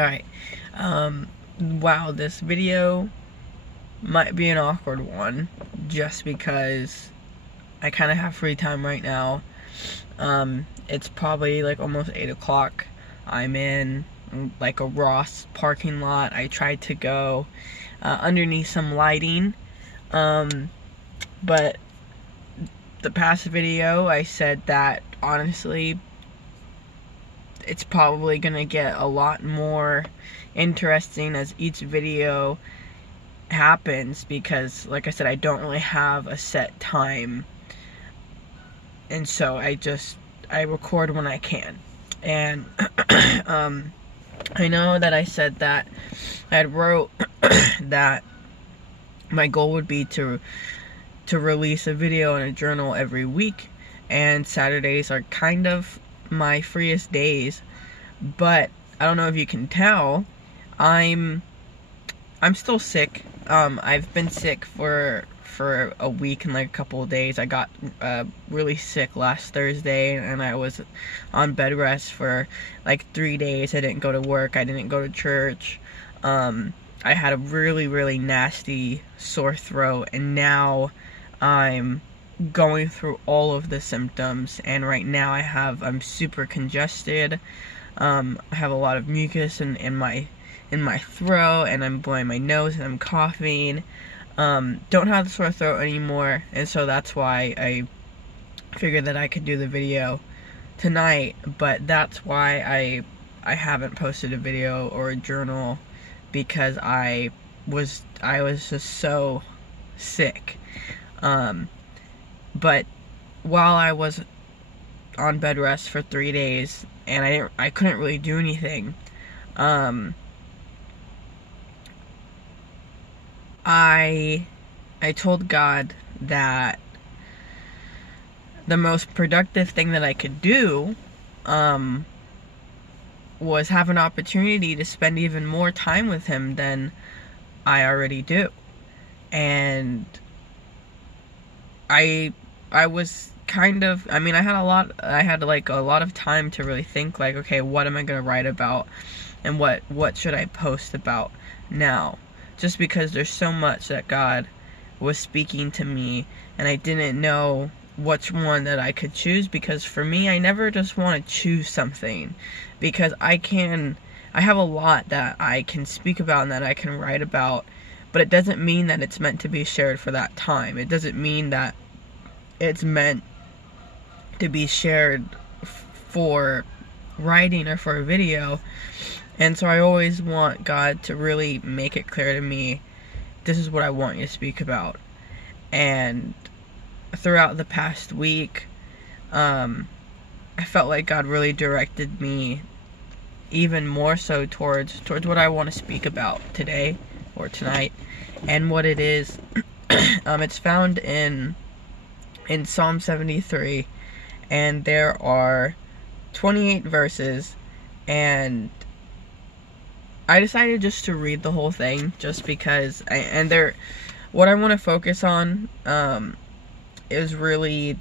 Alright, wow, this video might be an awkward one, just because I kind of have free time right now. It's probably like almost 8 o'clock. I'm in like a Ross parking lot. I tried to go underneath some lighting, but the past video I said that honestly it's probably gonna get a lot more interesting as each video happens, because like I said, I don't really have a set time, and so I record when I can. And I know that I said that I had wrote that my goal would be to release a video and a journal every week, and Saturdays are kind of my freest days. But I don't know if you can tell, I'm still sick. I've been sick for a week and like a couple of days. I got really sick last Thursday, and I was on bed rest for like 3 days. I didn't go to work, I didn't go to church. I had a really nasty sore throat, and now I'm going through all of the symptoms, and right now I'm super congested. I have a lot of mucus in my throat, and I'm blowing my nose, and I'm coughing. Don't have the sore throat anymore, and so that's why I figured that I could do the video tonight. But that's why I haven't posted a video or a journal, because I was just so sick. But while I was on bed rest for 3 days and I couldn't really do anything, I told God that the most productive thing that I could do was have an opportunity to spend even more time with Him than I already do. And I was kind of, I had like a lot of time to really think, like, okay, what am I going to write about, and what should I post about now? Just because there's so much that God was speaking to me, and I didn't know which one that I could choose, because for me, I never just want to choose something, because I have a lot that I can speak about and that I can write about, but it doesn't mean that it's meant to be shared for that time. It doesn't mean that it's meant to be shared for writing or for a video. And so I always want God to really make it clear to me, this is what I want you to speak about. And throughout the past week, I felt like God really directed me even more so towards what I want to speak about today or tonight. And what it is, it's found in Psalm 73, and there are 28 verses, and I decided just to read the whole thing, just because what I want to focus on is really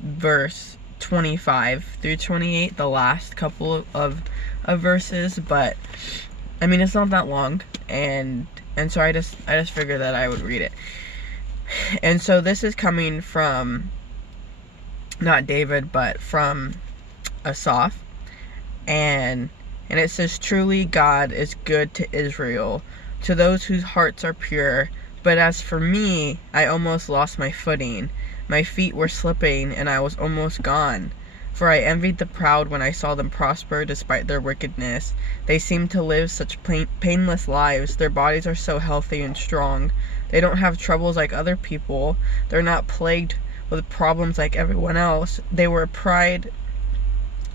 verse 25 through 28, the last couple of verses. But I mean, it's not that long, and so I just figured that I would read it. And so this is coming from not David, but from Asaph, and it says, "Truly God is good to Israel, to those whose hearts are pure. But as for me, I almost lost my footing. My feet were slipping, and I was almost gone. For I envied the proud when I saw them prosper despite their wickedness. They seem to live such painless lives. Their bodies are so healthy and strong. They don't have troubles like other people. They're not plagued with problems like everyone else. They wear pride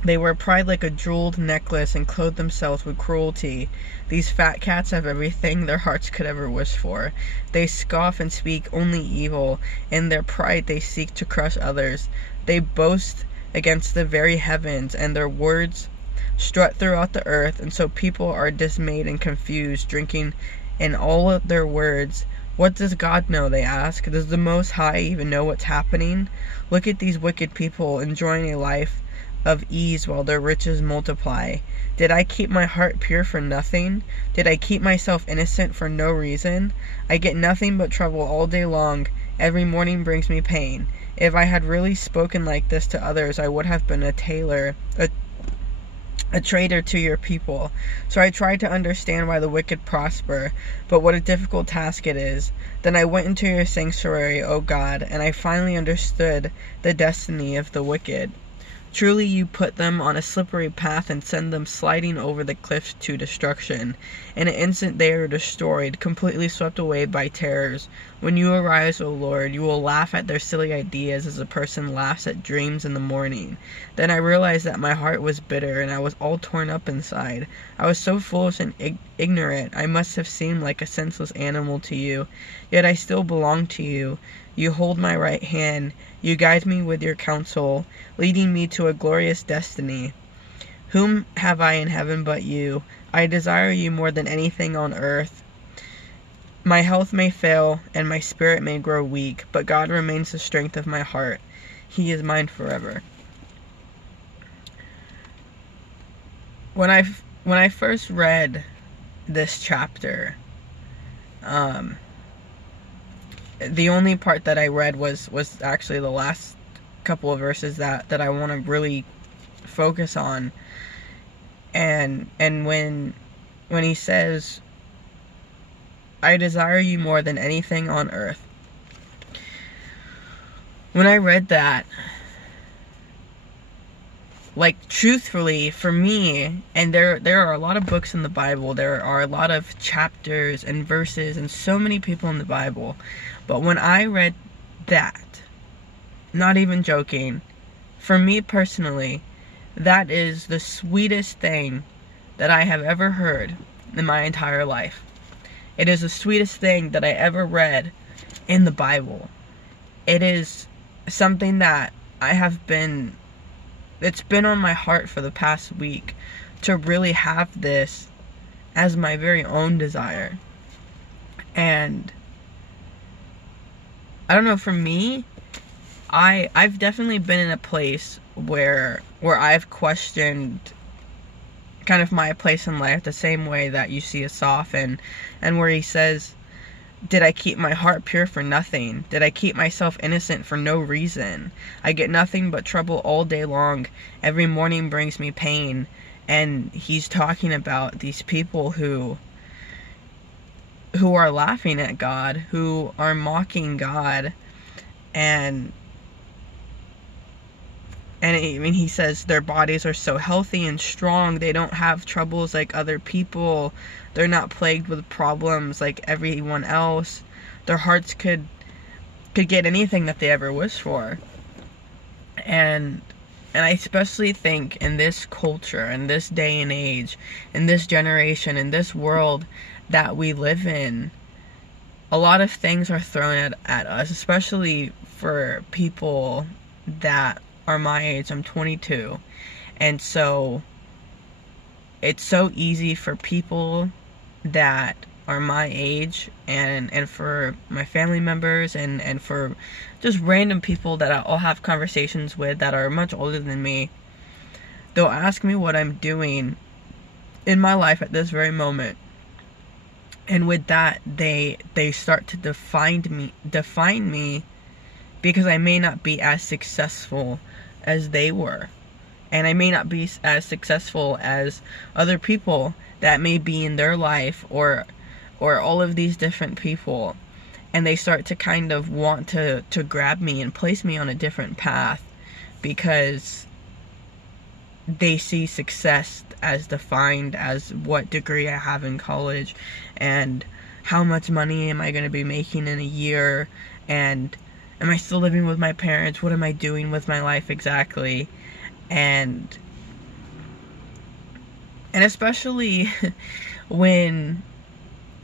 like a jeweled necklace and clothe themselves with cruelty. These fat cats have everything their hearts could ever wish for. They scoff and speak only evil. In their pride they seek to crush others. They boast against the very heavens, and their words strut throughout the earth. And so people are dismayed and confused, drinking in all of their words. What does God know, they ask? Does the Most High even know what's happening? Look at these wicked people enjoying a life of ease while their riches multiply? Did I keep my heart pure for nothing? Did I keep myself innocent for no reason? I get nothing but trouble all day long. Every morning brings me pain. If I had really spoken like this to others, I would have been a traitor to your people. So I tried to understand why the wicked prosper, but what a difficult task it is. Then I went into your sanctuary, O God, and I finally understood the destiny of the wicked. Truly you put them on a slippery path and send them sliding over the cliffs to destruction. In an instant they are destroyed, completely swept away by terrors. When you arise, O Lord, you will laugh at their silly ideas as a person laughs at dreams in the morning. Then I realized that my heart was bitter and I was all torn up inside. I was so foolish and ignorant, I must have seemed like a senseless animal to you. Yet I still belong to you. You hold my right hand. You guide me with your counsel, leading me to a glorious destiny. Whom have I in heaven but you? I desire you more than anything on earth. My health may fail, and my spirit may grow weak, but God remains the strength of my heart. He is mine forever. When I first read this chapter, the only part that I read was actually the last couple of verses that I want to really focus on. And when he says, I desire you more than anything on earth. When I read that, like, truthfully, for me, and there are a lot of books in the Bible, there are a lot of chapters and verses and so many people in the Bible, but when I read that, not even joking, for me personally, that is the sweetest thing that I have ever heard in my entire life. It is the sweetest thing that I ever read in the Bible. It is something that it's been on my heart for the past week to really have this as my very own desire. And I don't know, for me, I've definitely been in a place where I've questioned kind of my place in life the same way that you see Asaph, and where he says, did I keep my heart pure for nothing? Did I keep myself innocent for no reason? I get nothing but trouble all day long. Every morning brings me pain. And he's talking about these people who are laughing at God, who are mocking God, and I mean, he says their bodies are so healthy and strong, they don't have troubles like other people, they're not plagued with problems like everyone else, their hearts could get anything that they ever wish for. And I especially think in this culture, in this day and age, in this generation, in this world that we live in, a lot of things are thrown at us, especially for people that are my age. I'm 22, and so it's so easy for people that are my age and for my family members and for just random people that I'll have conversations with that are much older than me. They'll ask me what I'm doing in my life at this very moment, and with that they start to define me because I may not be as successful as they were, and I may not be as successful as other people that may be in their life, or all of these different people, and they start to kind of want to grab me and place me on a different path because they see success as defined as what degree I have in college, and how much money am I going to be making in a year, and am I still living with my parents? What am I doing with my life exactly? And especially when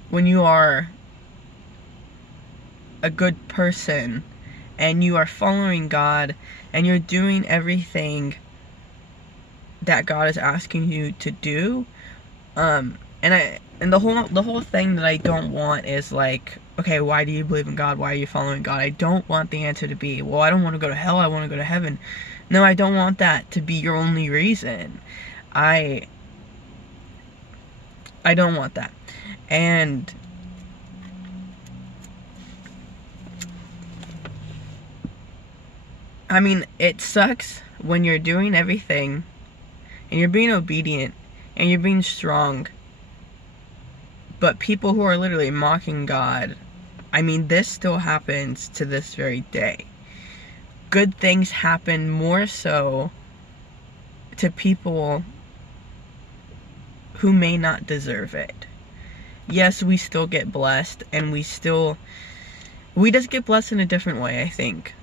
you are a good person and you are following God and you're doing everything that God is asking you to do, and the whole thing that I don't want is like, okay, why do you believe in God? Why are you following God? I don't want the answer to be, well, I don't want to go to hell, I want to go to heaven. No, I don't want that to be your only reason. I don't want that. And I mean, it sucks when you're doing everything and you're being obedient and you're being strong, but people who are literally mocking God, I mean, this still happens to this very day. Good things happen more so to people who may not deserve it. Yes, we still get blessed, and we just get blessed in a different way, I think.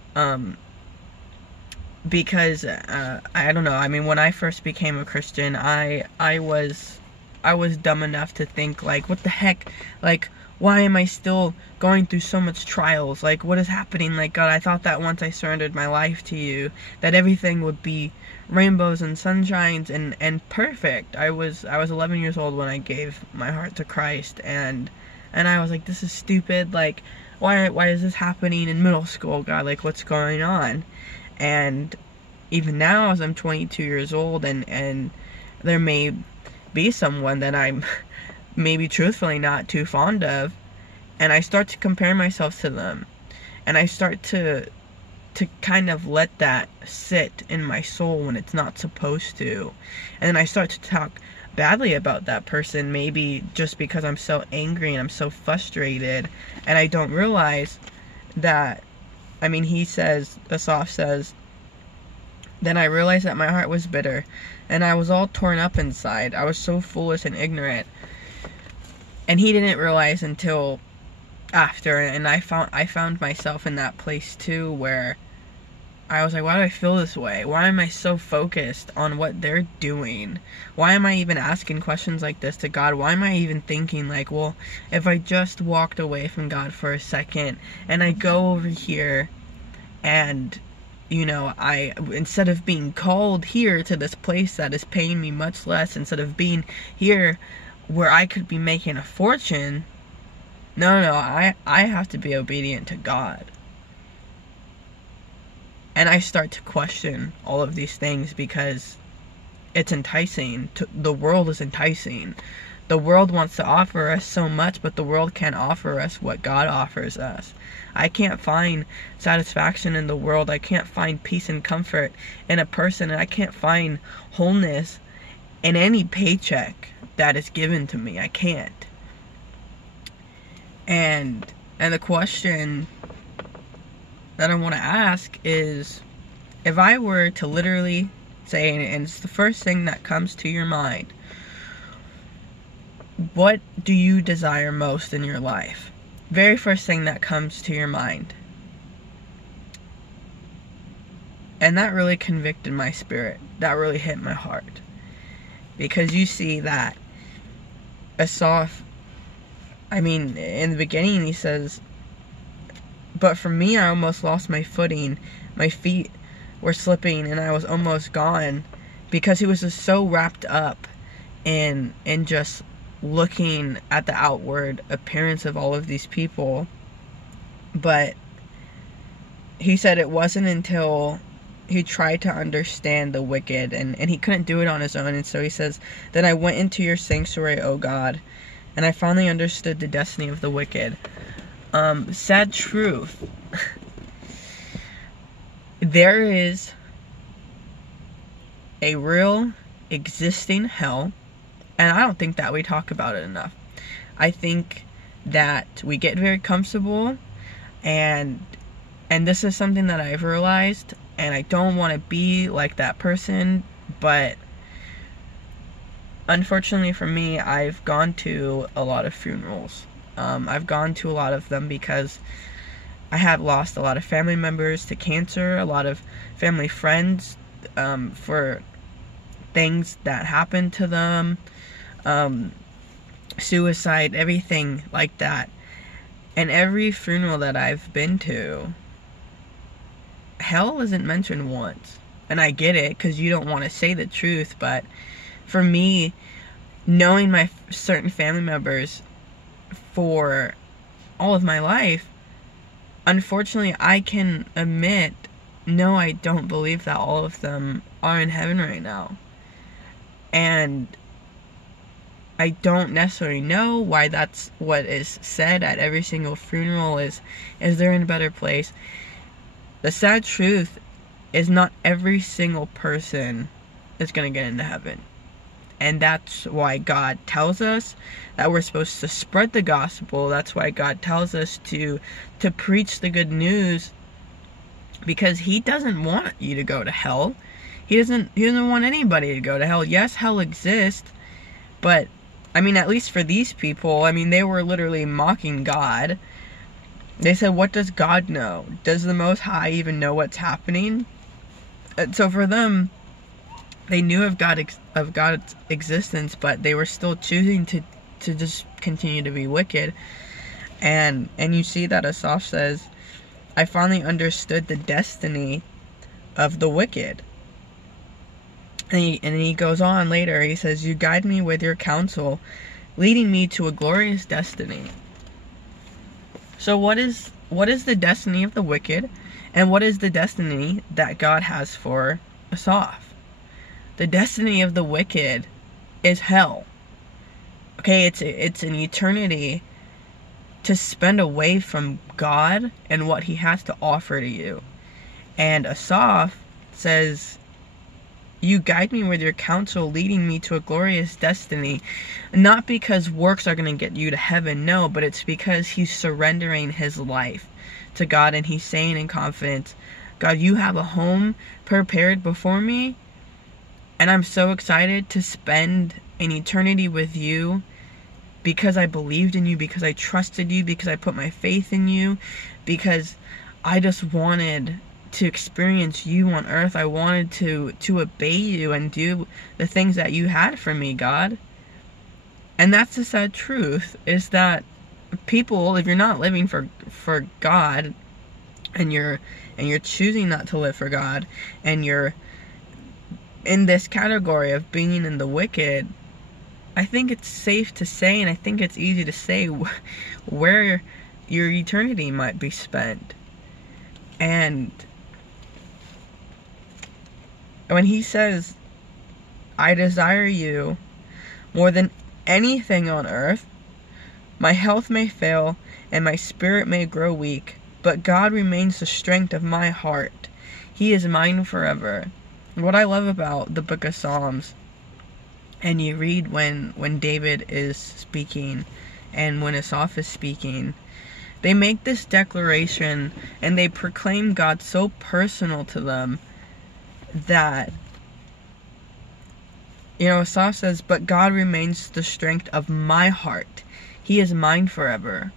Because, I don't know, I mean, when I first became a Christian, I was dumb enough to think, like, what the heck, like, why am I still going through so much trials? Like, what is happening? Like, God, I thought that once I surrendered my life to you, that everything would be rainbows and sunshines and perfect. I was 11 years old when I gave my heart to Christ, and I was like, this is stupid. Like, why is this happening in middle school, God? Like, what's going on? And even now, as I'm 22 years old, and there may be someone that I'm maybe truthfully not too fond of, and I start to compare myself to them, and I start to kind of let that sit in my soul when it's not supposed to, and then I start to talk badly about that person, maybe just because I'm so angry and I'm so frustrated, and I don't realize that, I mean, Asaph says, then I realized that my heart was bitter, and I was all torn up inside. I was so foolish and ignorant. And he didn't realize until after, and I found myself in that place too, where I was like, why do I feel this way? Why am I so focused on what they're doing? Why am I even asking questions like this to God? Why am I even thinking, like, well, if I just walked away from God for a second, and I go over here, and, you know, instead of being called here to this place that is paying me much less, instead of being here where I could be making a fortune, no, I have to be obedient to God. And I start to question all of these things because it's enticing. The world is enticing. The world wants to offer us so much, but the world can't offer us what God offers us. I can't find satisfaction in the world. I can't find peace and comfort in a person, and I can't find wholeness in any paycheck that is given to me. I can't. And the question that I want to ask is, if I were to literally say, and it's the first thing that comes to your mind, what do you desire most in your life? Very first thing that comes to your mind. And that really convicted my spirit. That really hit my heart. Because you see that Asaph, I mean, in the beginning he says, but for me, I almost lost my footing. My feet were slipping and I was almost gone, because he was just so wrapped up in just looking at the outward appearance of all of these people. But he said it wasn't until he tried to understand the wicked, and he couldn't do it on his own. And so he says, then I went into your sanctuary, O God, and I finally understood the destiny of the wicked. Sad truth. There is a real existing hell, and I don't think that we talk about it enough. I think that we get very comfortable, and this is something that I've realized, and I don't want to be like that person, but unfortunately for me, I've gone to a lot of funerals. I've gone to a lot of them because I have lost a lot of family members to cancer, a lot of family friends for things that happened to them, suicide, everything like that. And every funeral that I've been to, hell isn't mentioned once. And I get it, because you don't want to say the truth, but for me, knowing my certain family members for all of my life, unfortunately, I can admit, no, I don't believe that all of them are in heaven right now. And I don't necessarily know why that's what is said at every single funeral, is they're in a better place. The sad truth is not every single person is going to get into heaven. And that's why God tells us that we're supposed to spread the gospel. That's why God tells us to preach the good news, because he doesn't want you to go to hell. He doesn't want anybody to go to hell. Yes, hell exists, but I mean, at least for these people, I mean, they were literally mocking God. They said, what does God know? Does the Most High even know what's happening? And so for them, they knew of God's existence, but they were still choosing to just continue to be wicked. And you see that Asaph says, I finally understood the destiny of the wicked. And he goes on later, he says, you guide me with your counsel, leading me to a glorious destiny. So what is the destiny of the wicked, and what is the destiny that God has for Asaph? The destiny of the wicked is hell. Okay, it's an eternity to spend away from God and what he has to offer to you. And Asaph says, you guide me with your counsel, leading me to a glorious destiny. Not because works are going to get you to heaven, no, but it's because he's surrendering his life to God, and he's saying in confidence, God, you have a home prepared before me, and I'm so excited to spend an eternity with you, because I believed in you, because I trusted you, because I put my faith in you, because I just wanted to experience you on earth. I wanted to obey you and do the things that you had for me, God. And that's the sad truth, is that people, if you're not living for God, and you're choosing not to live for God, and you're in this category of being in the wicked, I think it's safe to say, and I think it's easy to say, where your eternity might be spent. And when he says, I desire you more than anything on earth, my health may fail and my spirit may grow weak, but God remains the strength of my heart. He is mine forever. What I love about the book of Psalms, and you read when David is speaking and when Asaph is speaking, they make this declaration and they proclaim God so personal to them that, Asaph says, but God remains the strength of my heart. He is mine forever.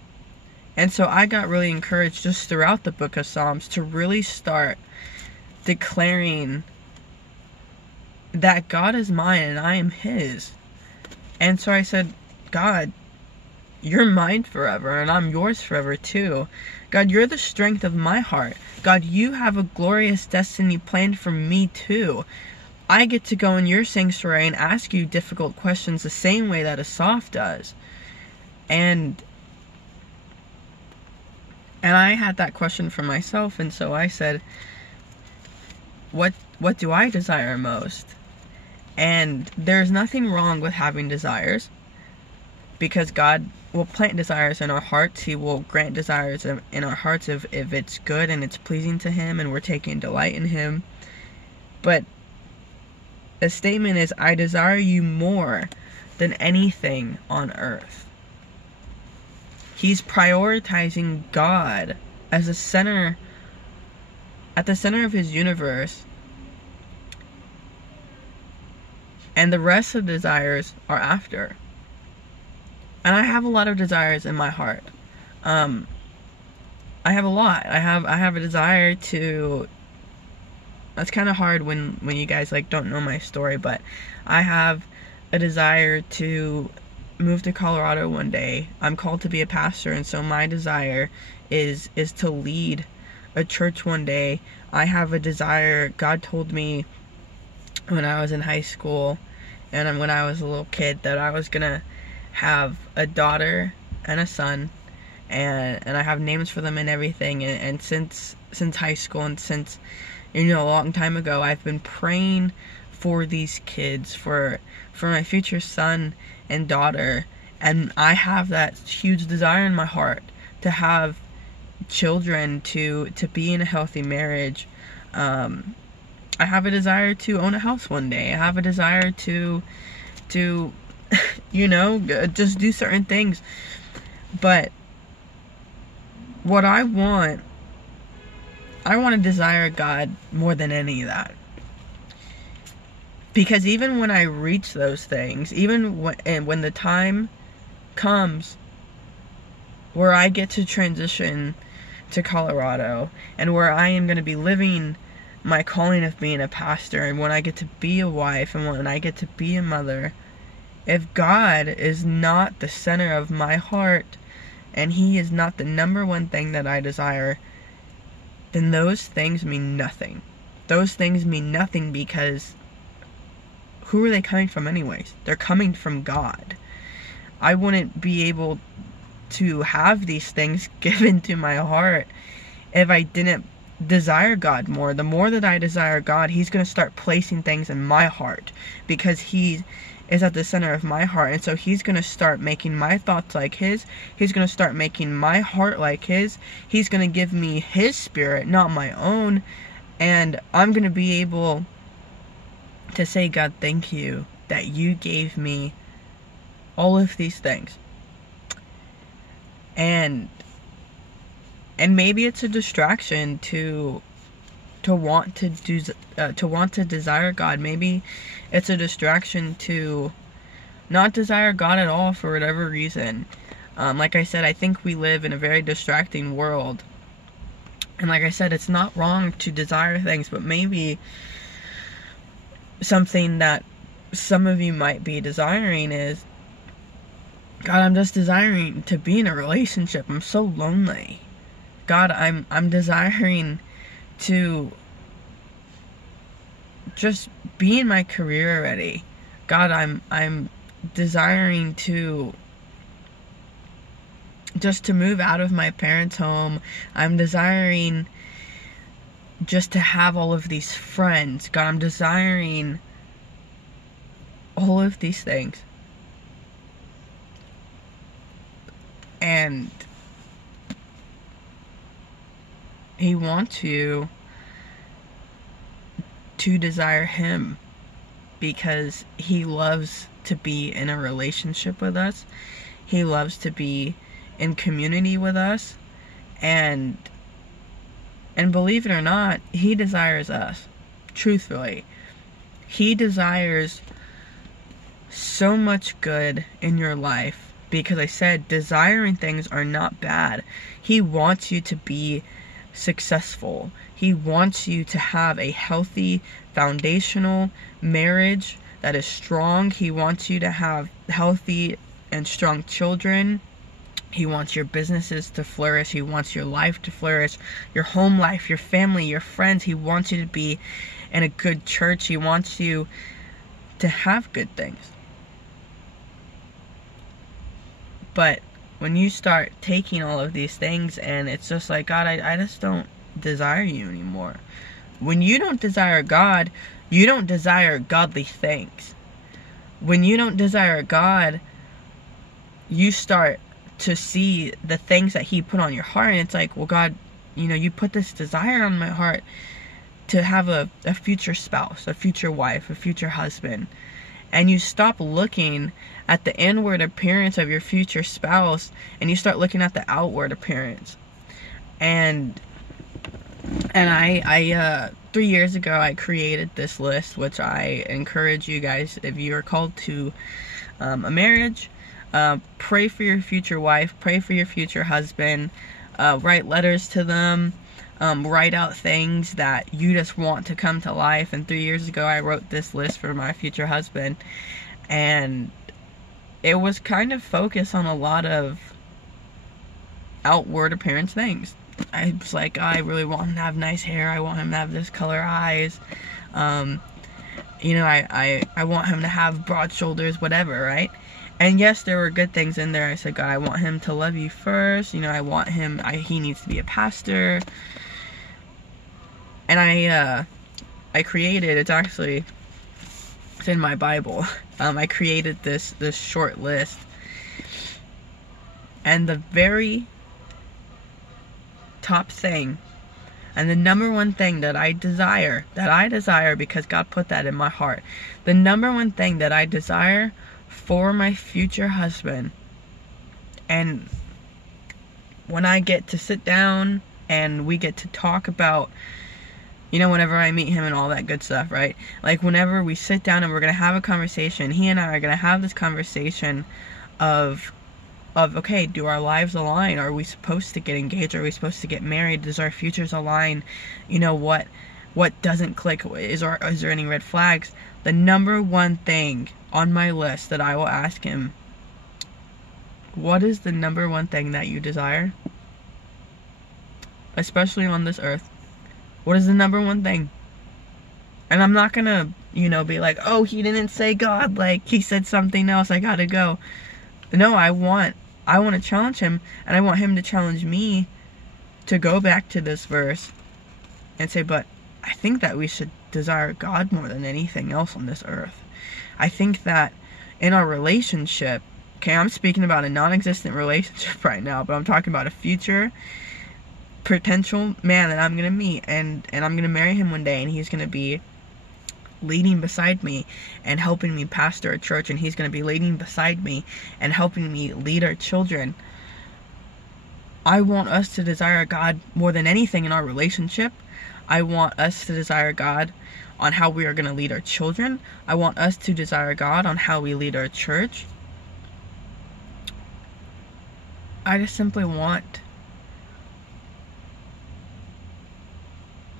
And so I got really encouraged just throughout the book of Psalms to really start declaring that God is mine and I am his. And so I said, God, you're mine forever and I'm yours forever too. God, you're the strength of my heart. God, you have a glorious destiny planned for me too. I get to go in your sanctuary and ask you difficult questions the same way that Asaph does. And I had that question for myself, and so I said, what do I desire most? And there's nothing wrong with having desires, because God will plant desires in our hearts. He will grant desires in our hearts if it's good and it's pleasing to him and we're taking delight in him. But the statement is, I desire you more than anything on earth. He's prioritizing God as at the center of his universe, and the rest of the desires are after. And I have a lot of desires in my heart. I have a lot. I have a desire to. That's kind of hard when you guys don't know my story, but I have a desire to move to Colorado one day. I'm called to be a pastor, and so my desire is to lead a church one day. I have a desire. God told me when I was in high school and when I was a little kid that I was gonna have a daughter and a son, and I have names for them and everything. And since high school, and since, you know, a long time ago, I've been praying for these kids, for my future son and daughter. And I have that huge desire in my heart to have children, to be in a healthy marriage. I have a desire to own a house one day. I have a desire to you know, just do certain things. But what I want to desire God more than any of that. Because even when I reach those things, even when the time comes where I get to transition to Colorado, and where I am going to be living my calling of being a pastor, and when I get to be a wife, and when I get to be a mother, if God is not the center of my heart, and He is not the number one thing that I desire, then those things mean nothing. Those things mean nothing, because who are they coming from anyways? They're coming from God. I wouldn't be able to have these things given to my heart if I didn't desire God more. The more that I desire God, He's going to start placing things in my heart, because He is at the center of my heart. And so He's going to start making my thoughts like His. He's going to start making my heart like His. He's going to give me His Spirit, not my own. And I'm going to be able to say, God, thank you that you gave me all of these things. And maybe it's a distraction to want to desire God. Maybe it's a distraction to not desire God at all for whatever reason. Like I said, I think we live in a very distracting world. And like I said, it's not wrong to desire things, but maybe something that some of you might be desiring is, God, I'm just desiring to be in a relationship. I'm so lonely. God, I'm desiring to just be in my career already. God, I'm desiring to just to move out of my parents' home. I'm desiring just to have all of these friends. God, I'm desiring all of these things. And He wants you to desire Him, because He loves to be in a relationship with us. He loves to be in community with us. And believe it or not, He desires us. Truthfully, He desires so much good in your life. Because I said, desiring things are not bad. He wants you to be successful. He wants you to have a healthy, foundational marriage that is strong. He wants you to have healthy and strong children. He wants your businesses to flourish. He wants your life to flourish. Your home life, your family, your friends. He wants you to be in a good church. He wants you to have good things. But when you start taking all of these things, and it's just like, God, I just don't desire you anymore. When you don't desire God, you don't desire godly things. When you don't desire God, you start to see the things that He put on your heart. And it's like, well, God, you know, you put this desire on my heart to have a future spouse, a future wife, a future husband. And you stop looking at the inward appearance of your future spouse, and you start looking at the outward appearance. And I 3 years ago, I created this list, which I encourage you guys, if you are called to a marriage, pray for your future wife, pray for your future husband, write letters to them, write out things that you just want to come to life. And 3 years ago, I wrote this list for my future husband, and it was kind of focused on a lot of outward appearance things. I was like, oh, I really want him to have nice hair. I want him to have this color eyes. You know, I want him to have broad shoulders, whatever, right? And yes, there were good things in there. I said, God, I want him to love you first. You know, I want him, he needs to be a pastor. And I created, it's in my Bible. I created this short list. And the very top thing, and the number one thing that I desire because God put that in my heart, the number one thing that I desire for my future husband, and when I get to sit down and we get to talk about, you know, whenever I meet him and all that good stuff, right? Like, whenever we sit down and we're going to have a conversation, he and I are going to have this conversation of, okay, do our lives align? Are we supposed to get engaged? Are we supposed to get married? Does our futures align? You know, what doesn't click? Is there any red flags? The number one thing on my list that I will ask him, what is the number one thing that you desire? Especially on this earth. What is the number one thing? And I'm not gonna, you know, be like, oh, he didn't say God, like, he said something else, I gotta go. No, I want to challenge him, and I want him to challenge me to go back to this verse and say, but I think that we should desire God more than anything else on this earth. I think that in our relationship, okay, I'm speaking about a non-existent relationship right now, but I'm talking about a future potential man that I'm going to meet, and I'm going to marry him one day, and he's going to be leading beside me and helping me pastor a church, and he's going to be leading beside me and helping me lead our children. I want us to desire God more than anything in our relationship. I want us to desire God on how we are going to lead our children. I want us to desire God on how we lead our church. I just simply want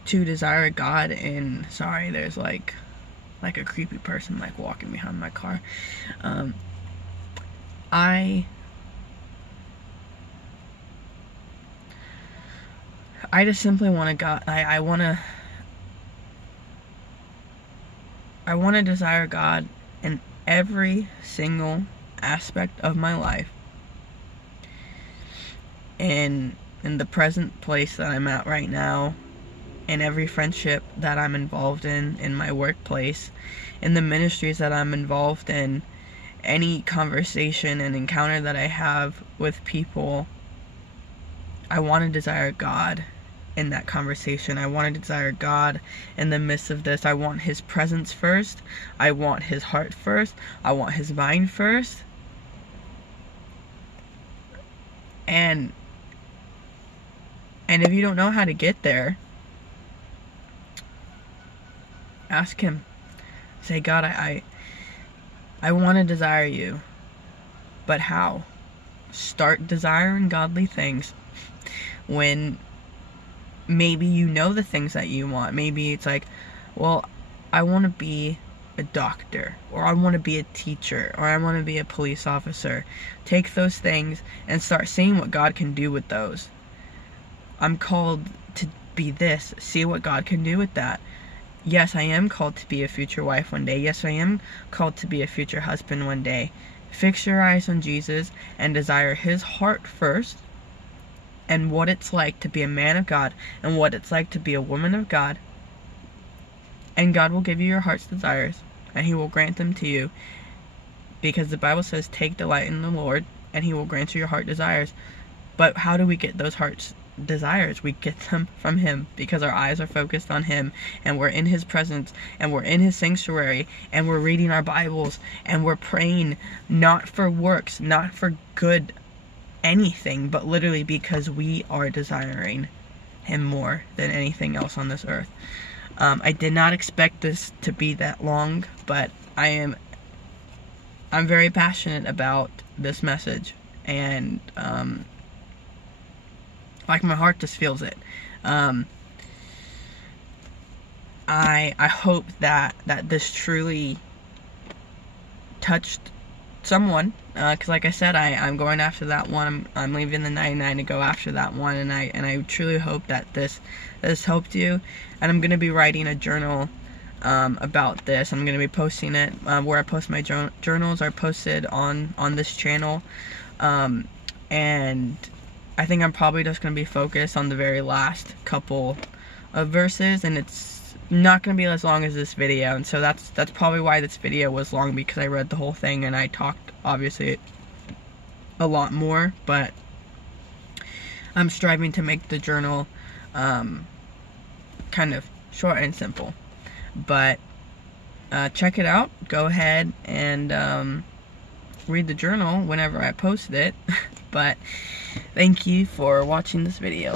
to desire God in, sorry, there's like a creepy person like walking behind my car. I just simply want to God. I want to desire God in every single aspect of my life. In the present place that I'm at right now, in every friendship that I'm involved in my workplace, in the ministries that I'm involved in, any conversation and encounter that I have with people, I want to desire God in that conversation. I want to desire God in the midst of this. I want his presence first. I want his heart first. I want his mind first. And if you don't know how to get there, ask him. Say, God, I want to desire you, but how? Start desiring godly things when maybe you know the things that you want. Maybe it's like, well, I want to be a doctor, or I want to be a teacher, or I want to be a police officer. Take those things and start seeing what God can do with those. I'm called to be this. See what God can do with that. Yes, I am called to be a future wife one day. Yes, I am called to be a future husband one day. Fix your eyes on Jesus and desire his heart first, and what it's like to be a man of God, and what it's like to be a woman of God. And God will give you your heart's desires, and he will grant them to you, because the Bible says, take delight in the Lord, and he will grant you your heart desires. But how do we get those heart's desires? We get them from him, because our eyes are focused on him, and we're in his presence, and we're in his sanctuary, and we're reading our Bibles, and we're praying, not for works, not for good anything, but literally because we are desiring him more than anything else on this earth. I did not expect this to be that long, but I'm very passionate about this message, and like my heart just feels it. I hope that this truly touched someone, because like I said, I'm going after that one. I'm leaving the 99 to go after that one, and I truly hope that this helped you. And I'm gonna be writing a journal about this. I'm going to be posting it, where I post my journals are posted on this channel, and I think I'm probably just going to be focused on the very last couple of verses, and it's not going to be as long as this video, and so that's probably why this video was long, because I read the whole thing and I talked obviously a lot more, but I'm striving to make the journal kind of short and simple. But check it out. Go ahead and read the journal whenever I post it. But thank you for watching this video.